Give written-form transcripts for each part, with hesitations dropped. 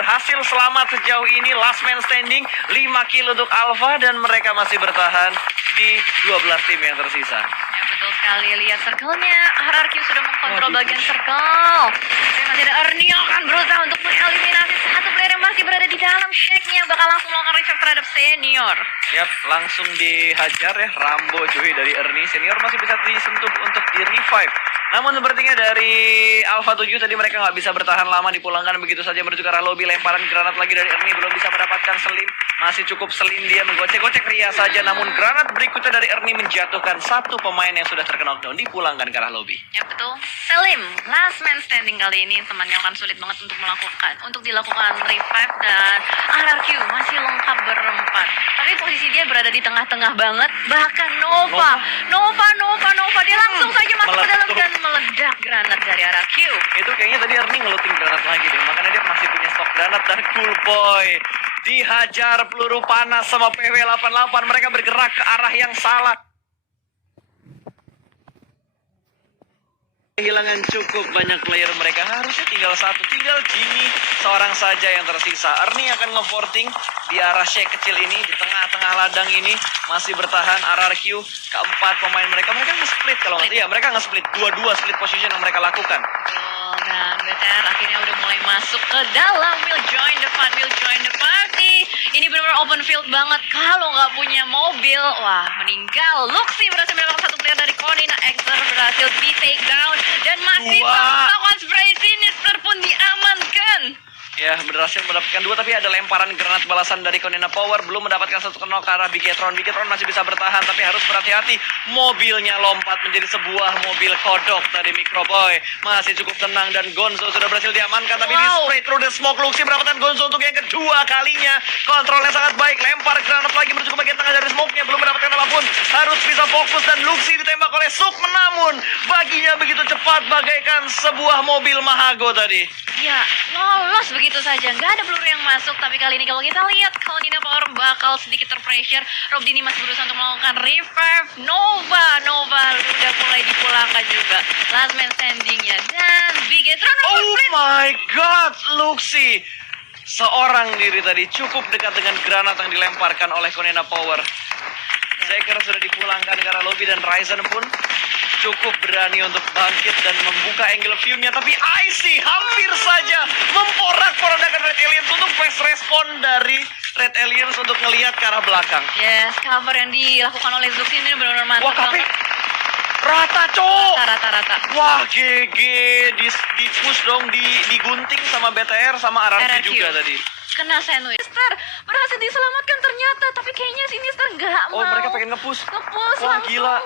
Berhasil selamat sejauh ini, last man standing, 5 kill untuk Alpha dan mereka masih bertahan di 12 tim yang tersisa. Ya betul sekali, lihat circle-nya. RRQ sudah mengkontrol bagian circle. Dan masih ada Ernie yang akan berusaha untuk mengeliminasi satu player yang masih berada di dalam. Shake-nya bakal langsung melakukan reserve terhadap Senior. Yap, langsung dihajar ya, Rambo cuy dari Ernie. Senior masih bisa disentuh untuk di-revive. Namun sepertinya dari Alpha 7 tadi mereka nggak bisa bertahan lama, dipulangkan begitu saja menuju ke arah lobby. Lemparan granat lagi dari Ernie, belum bisa mendapatkan Selim. Masih cukup Selim dia menggocek-gocek Ria saja. Namun granat berikutnya dari Ernie menjatuhkan satu pemain yang sudah terkena knockdown, dipulangkan ke arah lobby. Ya betul, Selim, last man standing kali ini. Temannya akan sulit banget untuk dilakukan revive. Dan RRQ masih lengkap berempat. Tapi posisi dia berada di tengah-tengah banget. Bahkan Nova dia langsung saja masuk ke dalam dan meledak granat dari RRQ. Itu kayaknya tadi Ernie ngeluting granat lagi deh, makanya dia masih punya stok granat. Dan Cool Boy dihajar peluru panas sama PW88. Mereka bergerak ke arah yang salah. Kehilangan cukup banyak player mereka, harusnya tinggal Jimmy seorang saja yang tersisa. Ernie akan nge-forting di arah Shake kecil ini, di tengah-tengah ladang ini masih bertahan. RRQ keempat pemain mereka nge-split kalau nggak, iya mereka nge-split, dua split position yang mereka lakukan. Dan BTR akhirnya udah mulai masuk ke dalam. Will join the fun, will join the party. Ini benar-benar open field banget. Kalau nggak punya mobil, wah meninggal. Luxy berhasil mendapatkan satu player dari Konina. Exer berhasil di take down. Dan masih melakukan spray sinister pun diamankan. Ya, berhasil mendapatkan dua, tapi ada lemparan granat balasan dari Konina Power. Belum mendapatkan satu knock ke arah Bigetron. Bigetron masih bisa bertahan, tapi harus berhati-hati. Mobilnya lompat menjadi sebuah mobil kodok tadi. Microboy masih cukup tenang dan Gonzo sudah berhasil diamankan. Tapi di spray through the smoke. Luxy mendapatkan Gonzo untuk yang kedua kalinya. Kontrolnya sangat baik. Lempar granat lagi menuju ke bagian tengah dari smoke-nya. Belum mendapatkan apapun. Harus bisa fokus dan Luxy ditembak oleh Suk. Namun baginya begitu cepat bagaikan sebuah mobil Mahago tadi. Ya, lolos begitu saja. Nggak ada peluru yang masuk. Tapi kali ini kalau kita lihat, Konina Power bakal sedikit terpressure. Rob Dini masih berusaha untuk melakukan revive. Nova udah mulai dipulangkan juga. Last man standing-nya. Dan Bigetron. Oh my god, Luxy seorang diri tadi cukup dekat dengan granat yang dilemparkan oleh Konina Power. Zeker sudah dipulangkan ke arah lobby dan Ryzen pun cukup berani untuk bangkit dan membuka angle view-nya. Tapi IC hampir saja memporak-porandakan Red Aliens untuk fast respon dari Red Aliens untuk ngelihat ke arah belakang. Yes, cover yang dilakukan oleh Zux ini benar-benar mantap. Wah, tapi rata, cok. Rata. Wah, GG di-push dong, digunting sama BTR sama RRQ juga tadi. Kena sandwich. Sinister berhasil diselamatkan ternyata, tapi kayaknya Sinister nggak mau. Oh, mereka pengen nge-push. Wah, langsung. gila.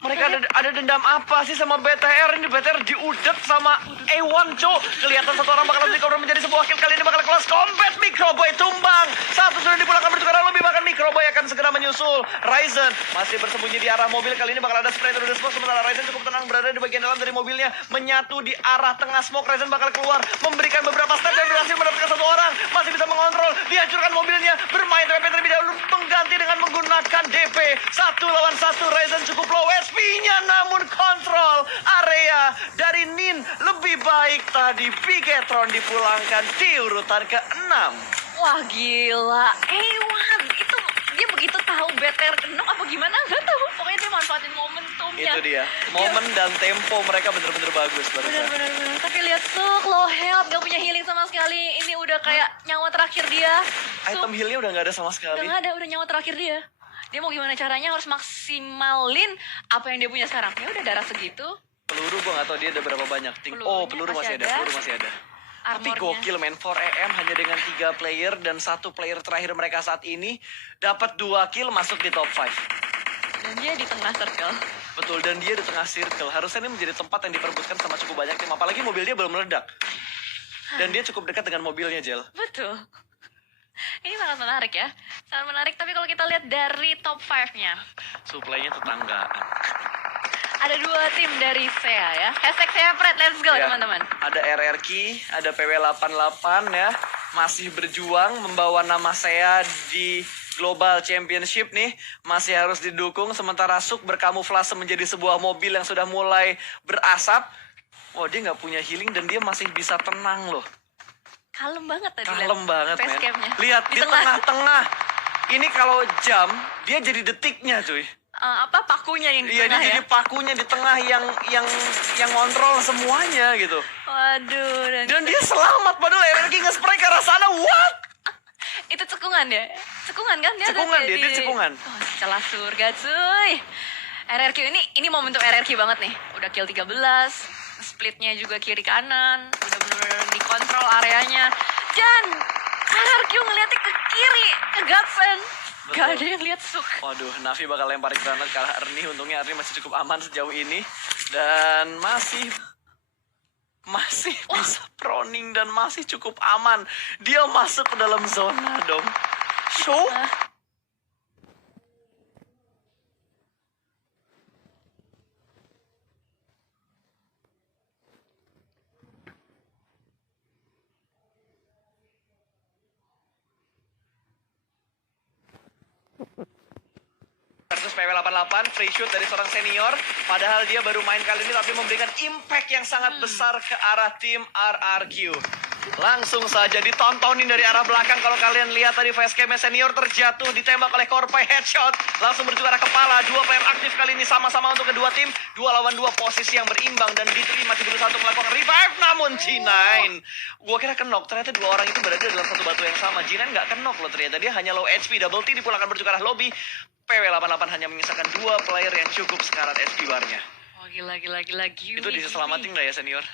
Mereka ada dendam apa sih sama BTR? Ini BTR diudek sama A1, cok. Kelihatan satu orang bakal di cover menjadi sebuah kill. Kali ini bakal kelas combat. Microboy tumbang. Satu sudah dipulangkan bertukar lebih, bahkan Microboy akan segera menyusul. Ryzen masih bersembunyi di arah mobil. Kali ini bakal ada spray through the smoke. Sementara Ryzen cukup tenang berada di bagian dalam dari mobilnya. Menyatu di arah tengah smoke. Ryzen bakal keluar, memberikan beberapa step dan berhasil mendapatkan satu orang. Masih bisa mengontrol. Dihancurkan mobilnya. Bermain terlebih dahulu, mengganti dengan menggunakan DP. 1 lawan 1. Ryzen cukup low SP-nya, namun kontrol area dari Nin lebih baik tadi. Bigetron dipulangkan di urutan ke-6. Wah gila, Ewan itu dia begitu tahu BTR kenok apa gimana nggak tahu. Pokoknya dia manfaatin momentumnya. Itu dia, momen dan tempo mereka bener-bener bagus. Bener. Tapi lihat Suk, low health, gak punya healing sama sekali. Ini udah kayak nyawa terakhir dia. Item healnya udah gak ada sama sekali. Udah gak ada, udah nyawa terakhir dia. Dia mau gimana caranya harus maksimalin apa yang dia punya sekarang. Ya udah darah segitu. Peluru gue gak tau dia ada berapa banyak. Peluru masih ada. Tapi gokil men, 4AM hanya dengan 3 player dan 1 player terakhir mereka saat ini dapat 2 kill masuk di top 5. Dan dia di tengah circle. Betul, dan dia di tengah circle. Harusnya ini menjadi tempat yang diperebutkan sama cukup banyak tim. Apalagi mobil dia belum meledak. Dan dia cukup dekat dengan mobilnya, Jel. Betul. Ini sangat menarik ya. Sangat menarik, tapi kalau kita lihat dari top 5-nya. Supply-nya tetanggaan. Ada 2 tim dari SEA ya. Hashtag SEA Pred, let's go ya, teman-teman. Ada RRQ, ada PW88 ya. Masih berjuang membawa nama SEA di Global Championship nih. Masih harus didukung. Sementara Suk berkamuflase menjadi sebuah mobil yang sudah mulai berasap. Wah, dia nggak punya healing dan dia masih bisa tenang loh. Kalem banget tadi. Kalem banget, men. Facecamnya. Lihat di tengah-tengah. Ini kalau jam, dia jadi detiknya, cuy. Apa pakunya yang di Iya, tengah dia ya? jadi pakunya di tengah yang ngontrol semuanya gitu. Waduh, Dan dia selamat padahal RRQ nge-spray ke arah sana. What? itu cekungan ya? Cekungan kan dia? Cekungan dia cekungan. Oh, celah surga cuy. RRQ ini momentum RRQ banget nih. Udah kill 13, splitnya juga kiri kanan, udah bener-bener dikontrol areanya. Dan RRQ ngeliatnya ke kiri, ke Godsend. Gak ada yang lihat Suk. Waduh, Navi bakal lempar granat ke arah Ernie. Untungnya Ernie masih cukup aman sejauh ini. Dan masih bisa proning dan masih cukup aman. Dia masuk ke dalam zona dong. So, versus PW88, free shoot dari seorang senior. Padahal dia baru main kali ini tapi memberikan impact yang sangat besar ke arah tim RRQ. Langsung saja ditontonin dari arah belakang. Kalau kalian lihat tadi facecam senior terjatuh, ditembak oleh Korpai, headshot. Langsung menuju ke arah kepala. Dua player aktif kali ini sama-sama untuk kedua tim. 2 lawan 2 posisi yang berimbang. Dan D3 masih berusaha untuk melakukan revive. Namun G9, gua kira kenok. Ternyata dua orang itu berada dalam satu batu yang sama. G9 nggak kenok loh ternyata. Dia hanya low HP. Double T dipulangkan menuju ke arah lobby. PW88 hanya menyisakan 2 player yang cukup sekarat HP barnya. Oh, gila. Itu diselamatin nggak ya senior?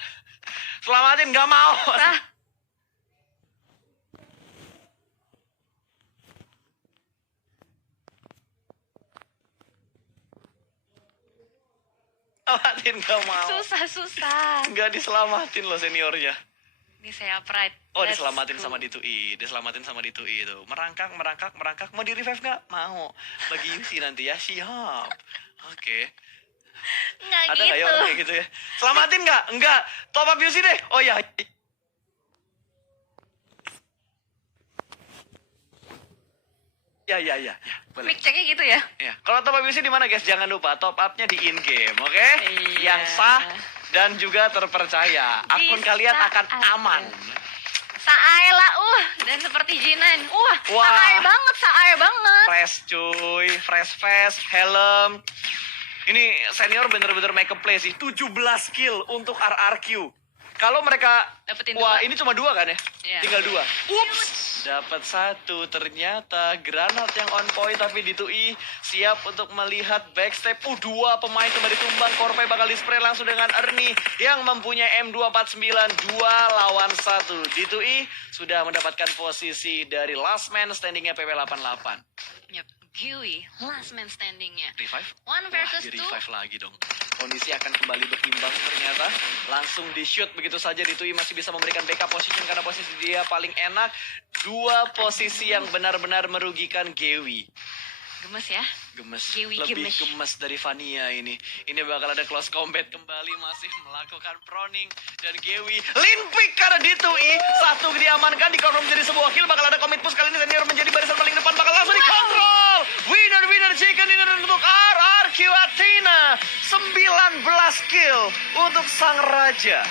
Selamatin, nggak mau. Selamatin nggak mau. Susah. Nggak diselamatin loh seniornya. Ini saya pride. Oh, diselamatin sama D2E. Diselamatin sama D2E itu. Merangkak. Mau di revive nggak? Mau. Bagi Yusi nanti ya. Siap. Oke. Nggak Ada gitu. nggak ya orang kayak gitu ya? Selamatin nggak? Enggak. Top up Yusi deh. Oh ya. Ya. Boleh. Mic checknya gitu ya? Ya. Kalau top up Yusi di mana guys? Jangan lupa top upnya di in game, oke? Iya. Yang sah dan juga terpercaya. Akun Bisa kalian akan aja. aman. Saai lah, dan seperti Jinan. Wah. Saai banget. Fresh cuy, fresh face, helm. Ini senior bener-bener make a play sih. 17 kill untuk RRQ. Kalau mereka Dapetin wah, 2. ini cuma 2 kan ya? Iya. Tinggal 2. Ups. Dapat 1 ternyata granat yang on point tapi D2E siap untuk melihat backstep. 2 pemain kembali tumbang. Korpai bakal di-spray langsung dengan Ernie yang mempunyai M249 2 lawan 1. D2E sudah mendapatkan posisi dari last man standingnya PW88. Yep. Gui, last man standingnya. Revive? 1 versus 2. Di revive lagi dong. Kondisi akan kembali berimbang ternyata. Langsung di shoot begitu saja. D2E masih bisa memberikan backup position karena posisi dia paling enak. 2 posisi yang benar-benar merugikan Gewi. Gemes ya? Gemes. Gewi Lebih gemes. gemes dari Vania ini. Ini bakal ada close combat kembali. Masih melakukan proning. Dan Gewi lean pick karena D2E. 1 diamankan. Dikontrol menjadi sebuah kill. Bakal ada commit push kali ini. Senior menjadi barisan paling depan. Bakal langsung dikontrol. Winner chicken dinner untuk RRQ Athena. 19 kill untuk sang raja.